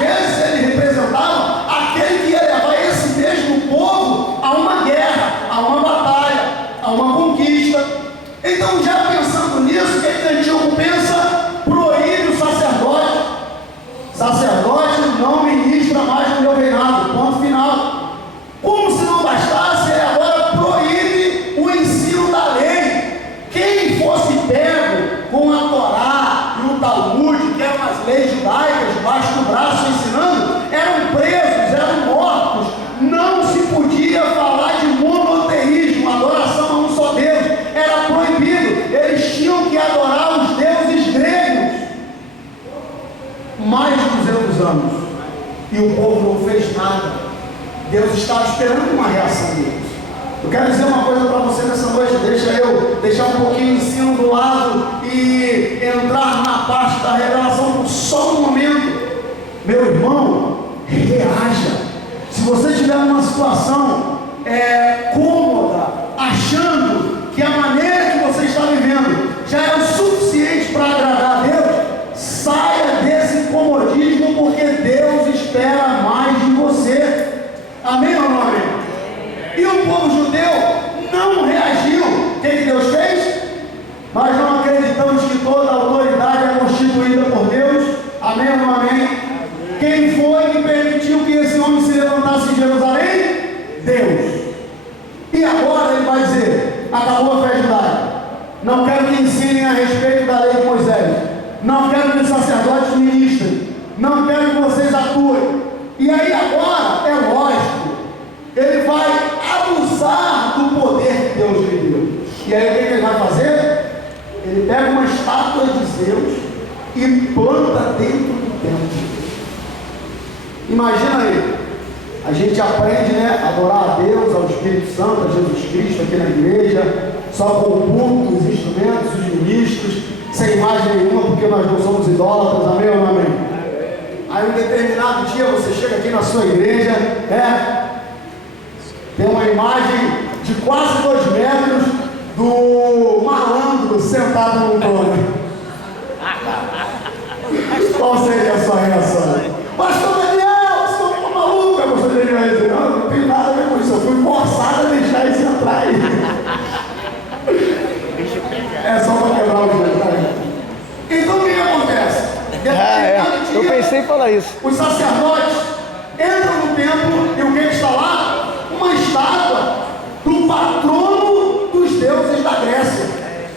vezes ele representava aquele que ia levar esse mesmo povo a uma guerra, a uma batalha, a uma conquista. Então, já pensando nisso, o que a Antíoco pensa? Proíbe o sacerdote. Sacerdote não ministra mais no meu reinado, ponto final. Como se não bastasse, ele agora proíbe o ensino da lei. Quem fosse pego com a Torá e o Talmud, que eram as leis judaicas, debaixo do braço ensinando, eram presos, eram mortos. Não se podia falar de monoteísmo, adoração a um só Deus, era proibido. Eles tinham que adorar os deuses gregos. Mais de 200 anos, e o povo não fez nada. Deus estava esperando uma reação deles. Eu quero dizer uma coisa para você nessa noite. Deixa eu deixar um pouquinho o ensino do lado e entrar na parte da revelação por só um momento. Meu irmão, reaja. Se você estiver numa situação cômoda, achando que a maneira que você está vivendo já é o suficiente para agradar a Deus, saia desse comodismo, porque Deus espera mais de você. Amém ou não amém? E o povo judeu não reagiu. O que Deus fez? Nós não acreditamos que toda a autoridade é constituída por Deus. Amém ou não amém? Quem foi que permitiu que esse homem se levantasse em Jerusalém? Deus. E agora ele vai dizer: acabou a fé judaica. Não quero que ensinem a respeito da lei de Moisés. Não quero que os sacerdotes ministrem. Não quero que vocês atuem. E aí agora, é lógico, ele vai abusar do poder que Deus lhe deu. E aí o que ele vai fazer? Ele pega uma estátua de Zeus e planta dentro do templo. Imagina aí, a gente aprende, né, a adorar a Deus, ao Espírito Santo, a Jesus Cristo aqui na igreja, só com o púlpito, os instrumentos, os ministros, sem imagem nenhuma, porque nós não somos idólatras. Amém ou não amém? Aí um determinado dia você chega aqui na sua igreja, tem uma imagem de quase 2 metros do malandro sentado num trono. Qual seria a sua reação? Pastor Daniel, você ficou maluco? Pastor Daniel vai dizer: não tenho nada a ver com isso, eu fui forçado a deixar isso entrar aí. É só para quebrar o joelho. Então o que acontece? Eu pensei em falar isso. Os sacerdotes entram no templo e o que está lá? Uma estátua do patrono dos deuses da Grécia.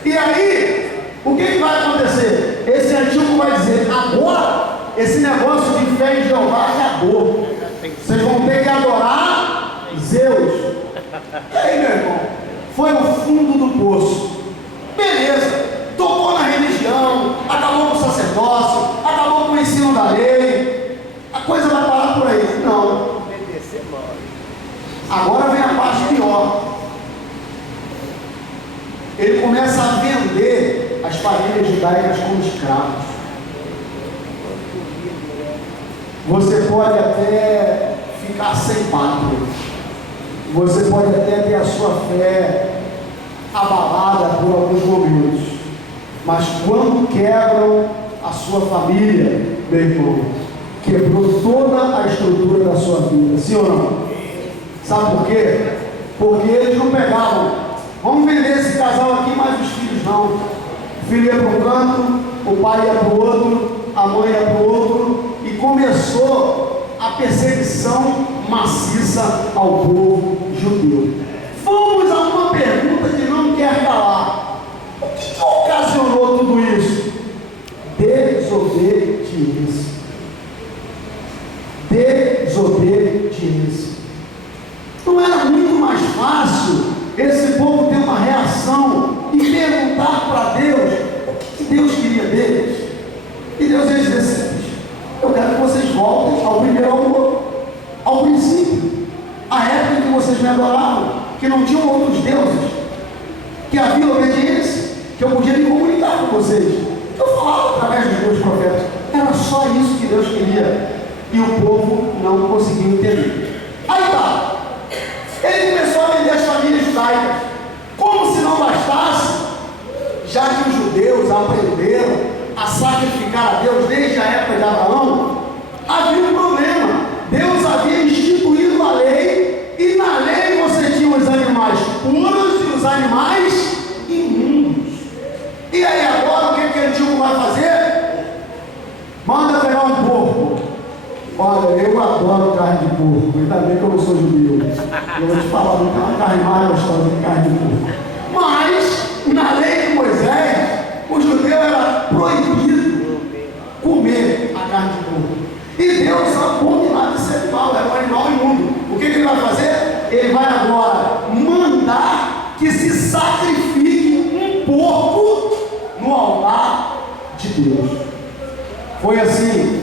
E aí, o que vai acontecer? Esse Antíoco vai dizer: agora, esse negócio de fé em Jeová acabou. Vocês vão ter que adorar Zeus. E aí, meu irmão, foi o fundo do poço. Beleza, tocou na religião, acabou com o sacerdócio, acabou com o ensino da lei, a coisa vai parar por aí. Não. Agora vem a parte pior. Ele começa a vender as famílias judaicas como escravos. Você pode até ficar sem pátria, você pode até ter a sua fé abalada por alguns momentos, mas quando quebram a sua família, meu irmão, quebrou toda a estrutura da sua vida, sim ou não? Sabe por quê? Porque eles não pegavam: vamos vender esse casal aqui, mas os filhos não. O filho ia para um canto, o pai ia para o outro, a mãe ia para o outro, e começou a perseguição maciça ao povo judeu. Vamos a uma pergunta que não quer calar: o que ocasionou tudo isso? Desobediência. Desobediência. Não era muito mais fácil esse povo ter uma reação e perguntar para Deus o que Deus queria deles? E Deus ia dizer simples: eu quero que vocês voltem ao primeiro amor, ao princípio, à época em que vocês me adoravam, que não tinham outros deuses, que havia obediência, que eu podia me comunicar com vocês. Eu falava através dos meus profetas. Era só isso que Deus queria. E o povo não conseguiu entender. Aí tá. Ele começou a vender as famílias judaicas. Como se não bastasse, já que os judeus aprenderam a sacrificar a Deus desde a época de Abraão, havia um Olha, eu adoro carne de porco, ainda bem que eu não sou judeu. Eu vou te falar, não tem uma carne mais gostosa que carne de porco. Mas, na lei de Moisés, o judeu era proibido comer a carne de porco. E Deus abominava esse animal, era um animal imundo. O que ele vai fazer? Ele vai agora mandar que se sacrifique um porco no altar de Deus. Foi assim,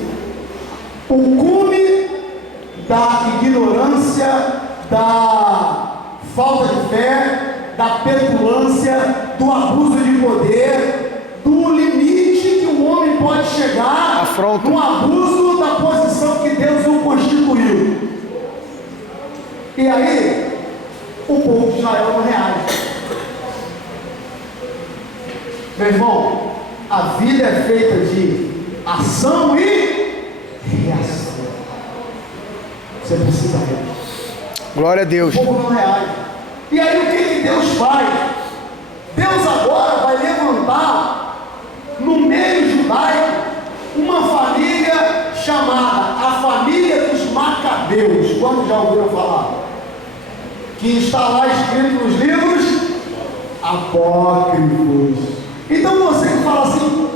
o cume da ignorância, da falta de fé, da petulância, do abuso de poder, do limite que o homem pode chegar no abuso da posição que Deus o constituiu. E aí, o povo de Israel não reage. Meu irmão, a vida é feita de ação e reação. Você precisa reagir. Glória a Deus. O povo não reage. E aí o que Deus faz? Deus agora vai levantar no meio judaico uma família chamada a família dos Macabeus. Quando já ouviram falar? Que está lá escrito nos livros apócrifos. Então você que fala assim,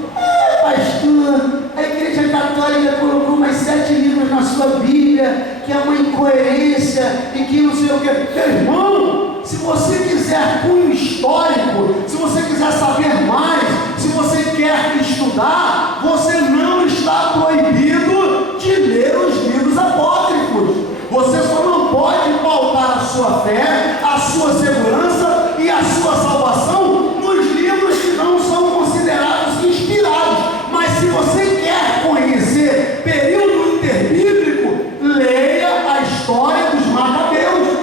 pastor, a igreja católica colocou mais 7 livros na sua Bíblia, que é uma incoerência e que não sei o que. Meu irmão, se você quiser cunho histórico, se você quiser saber mais, se você quer estudar, você não está proibido de ler os livros apócrifos. Você só não pode pautar a sua fé, a sua segurança e a sua salvação nos livros que não são considerados inspirados. Mas se você quer conhecer período interbíblico, leia a história dos Macabeus.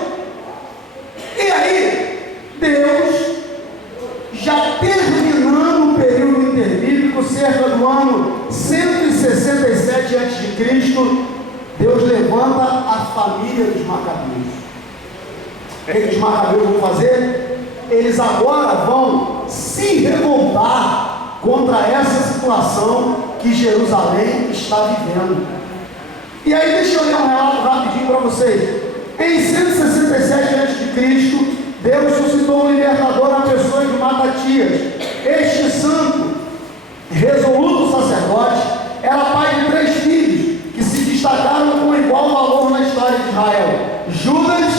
E aí, Deus, já terminando o período interbíblico, cerca do ano 167 a.C., Deus levanta a família dos Macabeus. O que os Macabeus vão fazer? Eles agora vão se revoltar contra essa situação que Jerusalém está vivendo. E aí deixa eu ler um relato rapidinho para vocês. Em 167 a.C., Deus suscitou um libertador na pessoa de Matatias. Este santo, resoluto sacerdote, era pai de 3 filhos, que se destacaram com igual valor na história de Israel: Judas,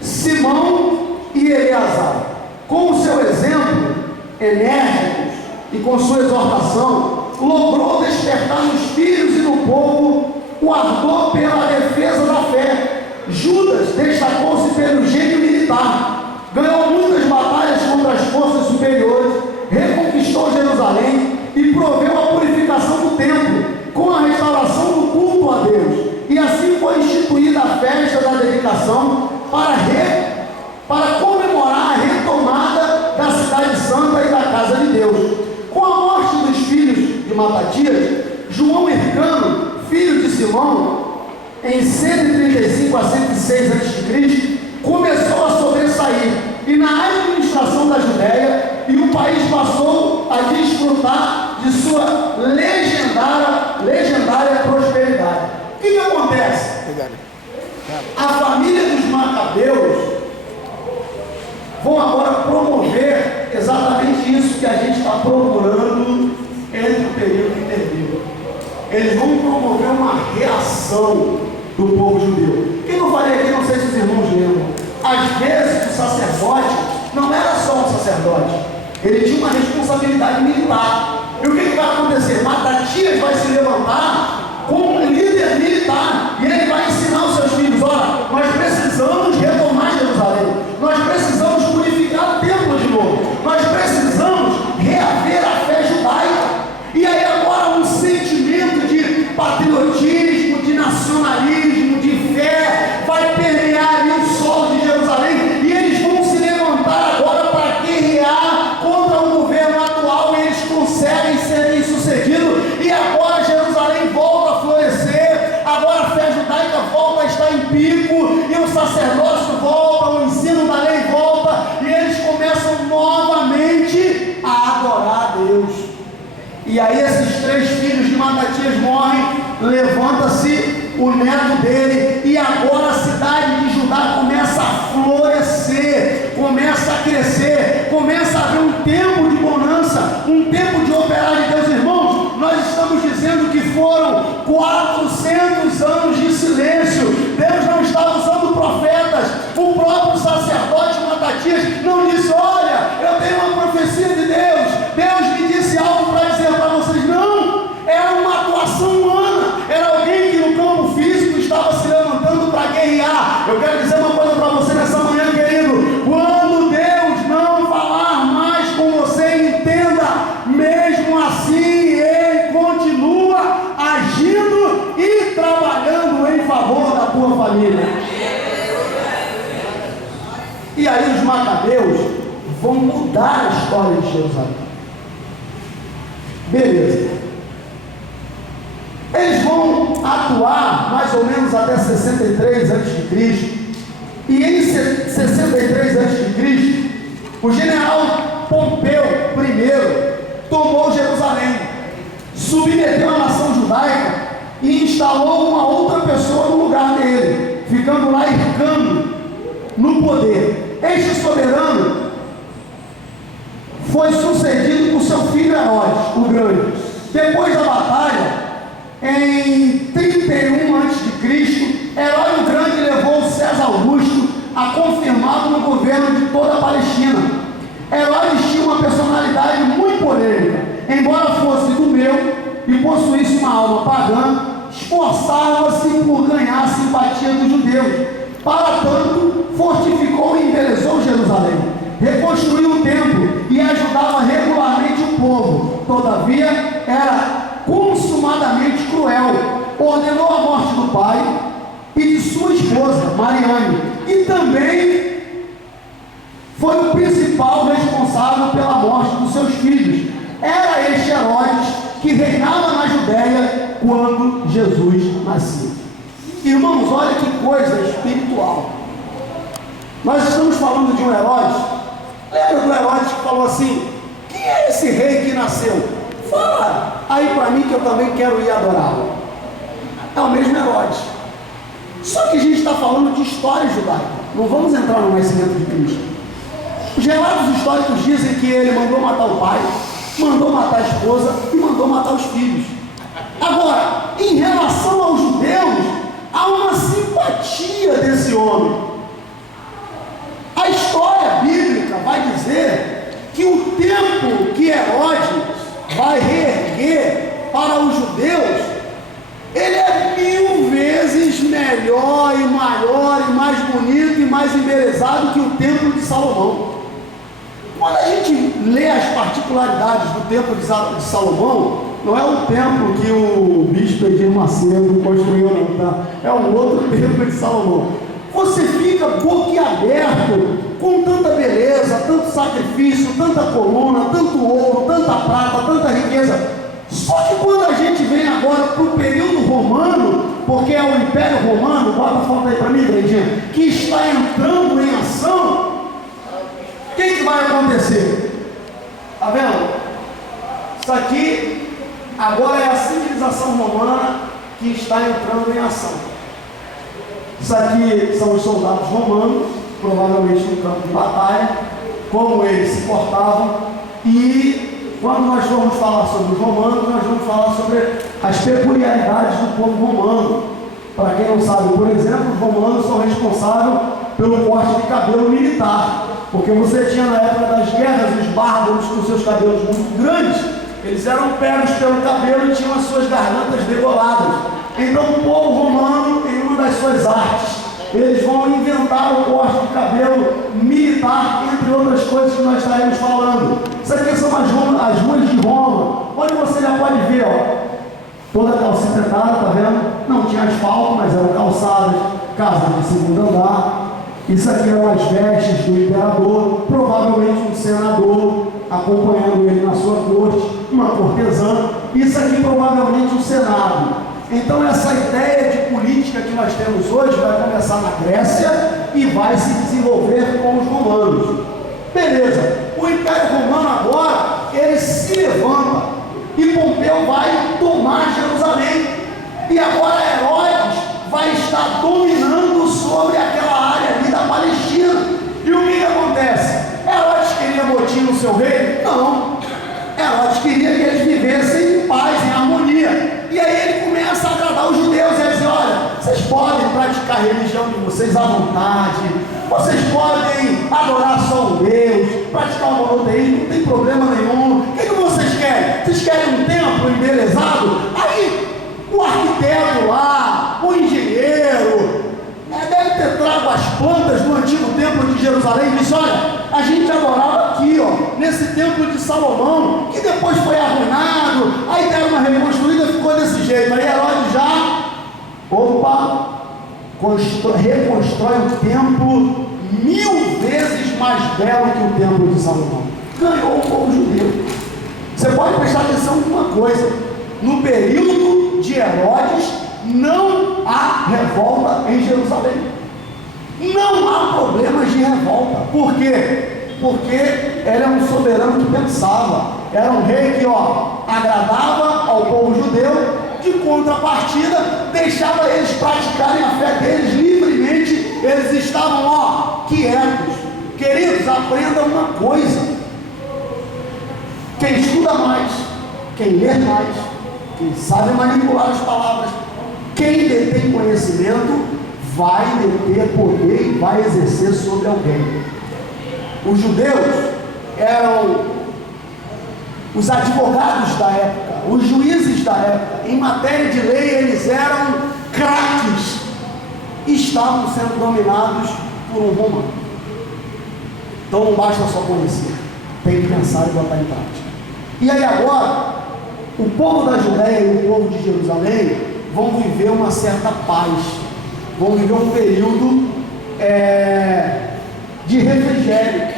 Simão e Eleazar. Com o seu exemplo enérgico e com sua exortação, logrou despertar nos filhos e no povo o ardor pela defesa da fé. Judas destacou-se pelo gênio militar, ganhou muitas batalhas contra as forças superiores, reconquistou Jerusalém e proveu a purificação do templo, com a restauração do culto a Deus. E assim foi instituída a festa da dedicação para comemorar a retomada da cidade santa e da casa de Deus. Com a morte dos filhos de Matatias, João Hircano, filho de Simão, em 135 a 106 a.C., começou a sobressair e na administração da Judéia, e o país passou a desfrutar de sua legendária prosperidade. O que acontece? A família dos Macabeus vão agora promover exatamente isso que a gente está procurando entre o período interbíblico. Eles vão promover uma reação do povo judeu. Quem eu falei aqui, não sei se os irmãos lembram, às vezes o sacerdote não era só um sacerdote, ele tinha uma responsabilidade militar. E o que vai acontecer? Matatias vai se levantar como um líder militar, e ele vai ensinar os seus filhos: olha, nós precisamos retomar Jerusalém, nós precisamos purificar o templo de novo, nós precisamos reaver a fé judaica. E aí agora um sentimento de patriotismo, de nacionalismo, de fé vai permear ali o solo de Jerusalém, e eles vão se levantar agora para guerrear contra o governo atual, e eles conseguem ser bem-sucedidos, e agora Jerusalém volta a florescer, agora a fé judaica volta a estar em pico, e o sacerdócio volta, o ensino da lei volta, e eles começam novamente a adorar a Deus. E aí esses 3 filhos de Matatias morrem, levanta-se o neto dele, e agora a cidade de Judá começa a florescer, começa a crescer, começa a haver um tempo de bonança, um tempo de operar de Deus. Irmãos, nós estamos dizendo que foram 400 anos de silêncio. Deus não estava usando profetas. O próprio sacerdote Matatias não disse: olha, eu tenho uma profecia de Deus, Deus me disse algo para dizer para vocês. Não, era uma atuação humana, era alguém que no campo físico estava se levantando para guerrear. Eu quero dizer uma coisa para você nessa manhã, querido: quando Deus não falar mais com você, entenda, mesmo assim Ele continua agindo e trabalhando em favor da tua família. E aí os macabeus vão mudar a história de Jerusalém. Beleza. Eles vão atuar mais ou menos até 63 a.C. E em 63 a.C., o general Pompeu I tomou Jerusalém, submeteu a nação judaica e instalou uma outra pessoa no lugar dele, ficando lá Hircano no poder. Este soberano foi sucedido por seu filho Herodes, o Grande. Depois da batalha, em 31 a.C., Herodes o Grande levou César Augusto a confirmado no governo de toda a Palestina. Herodes tinha uma personalidade muito polêmica. Embora fosse do meu e possuísse uma alma pagã, esforçava-se por ganhar a simpatia dos judeus. Para tanto, fortificou e embelezou Jerusalém, reconstruiu o templo e ajudava regularmente o povo. Todavia, era consumadamente cruel. Ordenou a morte do pai e de sua esposa, Mariane, e também foi o principal responsável pela morte dos seus filhos. Era este Herodes que reinava na Judéia quando Jesus nasceu. Irmãos, olha que coisa espiritual. Nós estamos falando de um Herodes. Lembra do Herodes que falou assim: quem é esse rei que nasceu? Fala aí para mim que eu também quero ir adorá-lo. É o mesmo Herodes. Só que a gente está falando de história judaica. Não vamos entrar no nascimento de Cristo. Os relatos históricos dizem que ele mandou matar o pai, mandou matar a esposa e mandou matar os filhos. Agora, em relação aos judeus, há uma simpatia desse homem. A história bíblica vai dizer que o templo que Herodes vai reerguer para os judeus, ele é 1000 vezes melhor e maior e mais bonito e mais embelezado que o templo de Salomão. Quando a gente lê as particularidades do templo de Salomão, não é o templo que o bispo Edir Macedo construiu, não, tá? É um outro templo de Salomão. Você fica boquiaberto com tanta beleza, tanto sacrifício, tanta coluna, tanto ouro, tanta prata, tanta riqueza. Só que quando a gente vem agora para o período romano, porque é o Império Romano, bota a foto aí para mim, Brendinha, que está entrando em ação, o que vai acontecer? Tá vendo? Isso aqui agora é a civilização romana que está entrando em ação. Isso aqui são os soldados romanos, provavelmente no campo de batalha, como eles se portavam. E quando nós formos falar sobre os romanos, nós vamos falar sobre as peculiaridades do povo romano. Para quem não sabe, por exemplo, os romanos são responsáveis pelo corte de cabelo militar, porque você tinha na época das guerras os bárbaros com seus cabelos muito grandes. Eles eram pegos pelo cabelo e tinham as suas gargantas degoladas. Então o povo romano, em uma das suas artes, eles vão inventar o corte de cabelo militar, entre outras coisas que nós estaremos falando. Isso aqui são as ruas de Roma, onde você já pode ver, ó, toda a calcimentada, tá vendo? Não tinha asfalto, mas eram calçadas, casas de segundo andar. Isso aqui eram as vestes do imperador, provavelmente um senador acompanhando ele na sua corte, uma cortesã. Isso aqui provavelmente um senado. Então essa ideia de política que nós temos hoje vai começar na Grécia e vai se desenvolver com os romanos. Beleza, o Império Romano agora, ele se levanta e Pompeu vai tomar Jerusalém. E agora Herodes praticar a religião de vocês à vontade, vocês podem adorar só um Deus, praticar o monoteísmo, não tem problema nenhum. O que vocês querem? Vocês querem um templo embelezado? Aí o arquiteto lá, o engenheiro, deve ter trago as plantas do antigo templo de Jerusalém e disse: olha, a gente adorava aqui, ó, nesse templo de Salomão, que depois foi arruinado, aí deram uma reconstruída, ficou desse jeito. Aí Herodes já, reconstrói um templo 1000 vezes mais belo que o templo de Salomão. Ganhou o povo judeu. Você pode prestar atenção em uma coisa: no período de Herodes não há revolta em Jerusalém, não há problemas de revolta. Por quê? Porque ele é um soberano que pensava, era um rei que agradava ao povo judeu, de contrapartida deixava eles praticarem a fé deles livremente. Eles estavam quietos. Queridos, aprendam uma coisa: quem estuda mais, quem lê mais, quem sabe manipular as palavras, quem detém conhecimento vai deter poder e vai exercer sobre alguém. Os judeus eram os advogados da época, os juízes da época. Em matéria de lei, eles eram craques e estavam sendo dominados por um romano. Então não basta só conhecer, tem que pensar e botar em prática. E aí agora, o povo da Judéia e o povo de Jerusalém vão viver uma certa paz, vão viver um período de refrigério.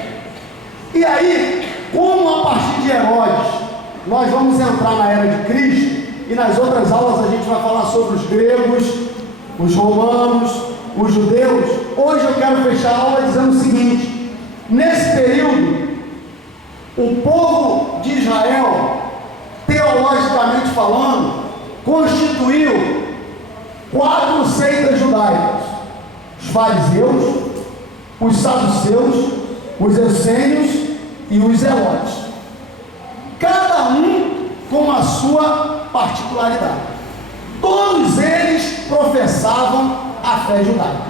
E aí, como a partir de Herodes nós vamos entrar na era de Cristo, e nas outras aulas a gente vai falar sobre os gregos, os romanos, os judeus, hoje eu quero fechar a aula dizendo o seguinte: nesse período, o povo de Israel, teologicamente falando, constituiu 4 seitas judaicas: os fariseus, os saduceus, os essênios e os zelotes, cada um com a sua particularidade. Todos eles professavam a fé judaica,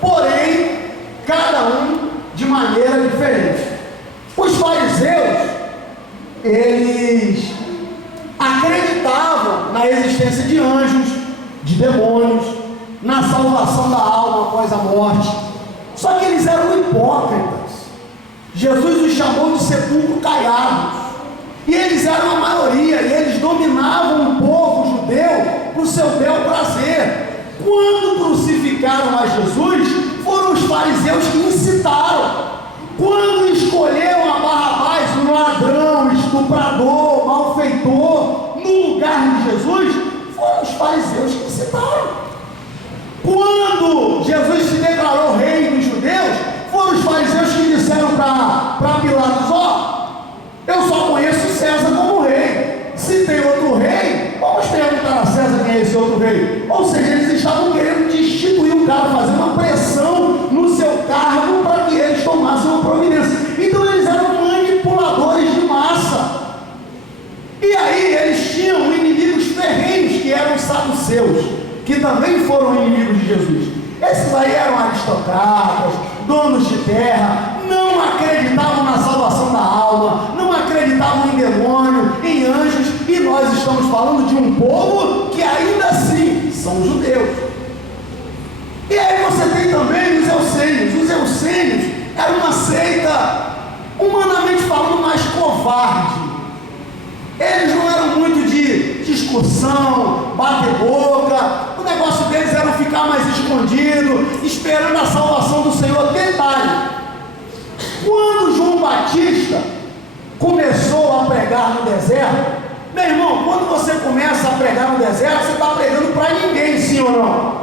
porém cada um de maneira diferente. Os fariseus, eles acreditavam na existência de anjos, de demônios, na salvação da alma após a morte, só que eles eram hipócritas. Jesus os chamou de sepulcro caiados, e eles eram a maioria, e eles dominavam o povo judeu para o seu bel prazer. Quando crucificaram a Jesus, foram os fariseus que incitaram. Quando escolheram a Barrabás, um ladrão, estuprador, malfeitor, no lugar de Jesus, foram os fariseus que incitaram. Quando Jesus se declarou rei dos judeus, foram os fariseus que disseram para Pilatos: eu só conheço César como rei, se tem outro rei, vamos perguntar a César quem é esse outro rei. Ou seja, eles estavam querendo destituir o cara, fazer uma pressão no seu cargo para que eles tomassem uma providência. Então eles eram manipuladores de massa. E aí eles tinham inimigos ferrenhos, que eram os saduceus, que também foram inimigos de Jesus. Esses aí eram aristocratas, donos de terra, não acreditavam na salvação da alma, não acreditavam em demônio, em anjos, e nós estamos falando de um povo que ainda assim são judeus. E aí você tem também os essênios. Os essênios eram uma seita, humanamente falando, mais covarde. Eles não eram muito de discussão, bater boca. O negócio deles era ficar mais escondido, esperando a salvação do Senhor. Detalhe: quando João Batista começou a pregar no deserto, meu irmão, quando você começa a pregar no deserto, você está pregando para ninguém, sim ou não?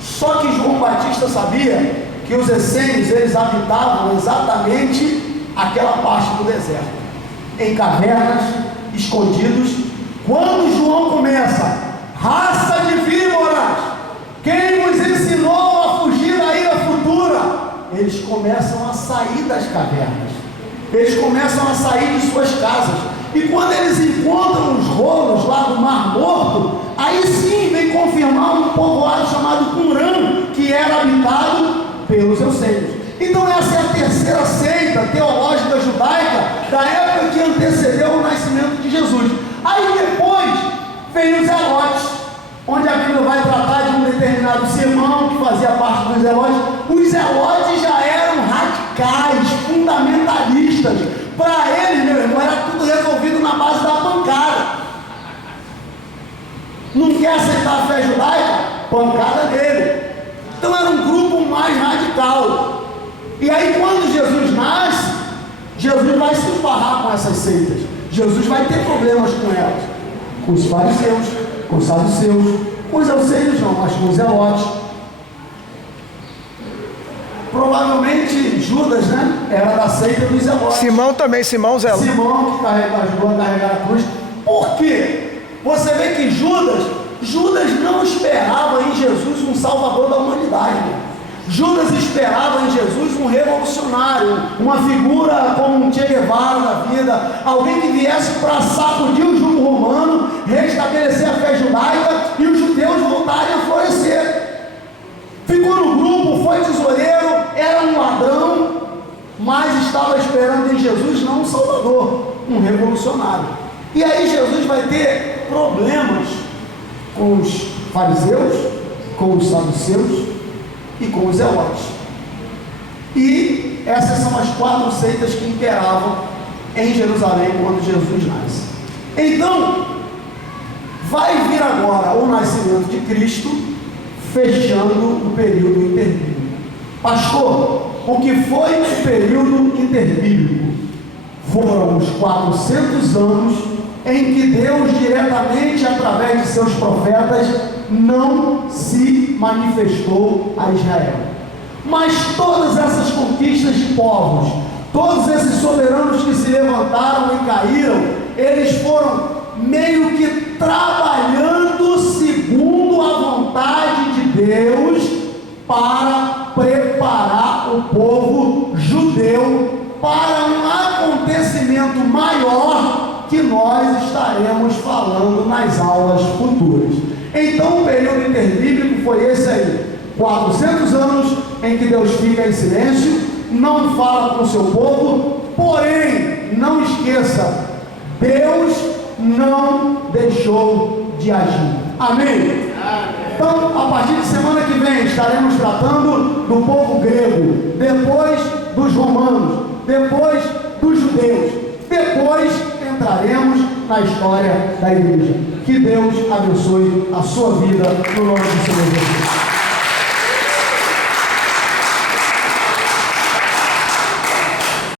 Só que João Batista sabia que os essênios, eles habitavam exatamente aquela parte do deserto, em cavernas, escondidos. Quando João começa: raça de víboras, quem vos ensinou a fugir da ira futura? Eles começam a sair das cavernas, eles começam a sair de suas casas, e quando eles encontram os rolos lá do Mar Morto, aí sim vem confirmar um teológica judaica da época que antecedeu o nascimento de Jesus. Aí depois veio os Zelotes, onde a Bíblia vai tratar de um determinado sermão que fazia parte dos Zelotes. Os Zelotes já eram radicais, fundamentalistas. Para eles, meu irmão, era tudo resolvido na base da pancada. Não quer aceitar a fé judaica? Pancada dele. Então era um grupo mais radical. E aí quando Jesus nasce, Jesus vai se esbarrar com essas seitas. Jesus vai ter problemas com elas. Com os fariseus, com os saduceus, com os euceiros não, mas com os zelotes. Provavelmente Judas, né? Era da seita dos zelotes. Simão também, Simão Zelote. Simão que ajudou a carregar a cruz. Por quê? Você vê que Judas não esperava em Jesus um salvador da humanidade. Judas esperava em Jesus um revolucionário, uma figura como um Che Guevara da vida, alguém que viesse para sacudir o jugo romano, restabelecer a fé judaica e os judeus voltarem a florescer. Ficou no grupo, foi tesoureiro, era um ladrão, mas estava esperando em Jesus não um salvador, um revolucionário. E aí Jesus vai ter problemas com os fariseus, com os saduceus e com os zelotes. E essas são as 4 seitas que imperavam em Jerusalém quando Jesus nasce. Então, vai vir agora o nascimento de Cristo, fechando o período interbíblico. Pastor, o que foi o período interbíblico? Foram os 400 anos em que Deus, diretamente através de seus profetas, não se manifestou a Israel. Mas todas essas conquistas de povos, todos esses soberanos que se levantaram e caíram, eles foram meio que trabalhando segundo a vontade de Deus para preparar o povo judeu para um acontecimento maior que nós estaremos falando nas aulas futuras. Então o período interbíblico foi esse aí, 400 anos em que Deus fica em silêncio, não fala com o seu povo, porém, não esqueça, Deus não deixou de agir. Amém? Então, a partir de semana que vem, estaremos tratando do povo grego, depois dos romanos, depois dos judeus, depois entraremos na história da igreja. Que Deus abençoe a sua vida no nome do Senhor Jesus.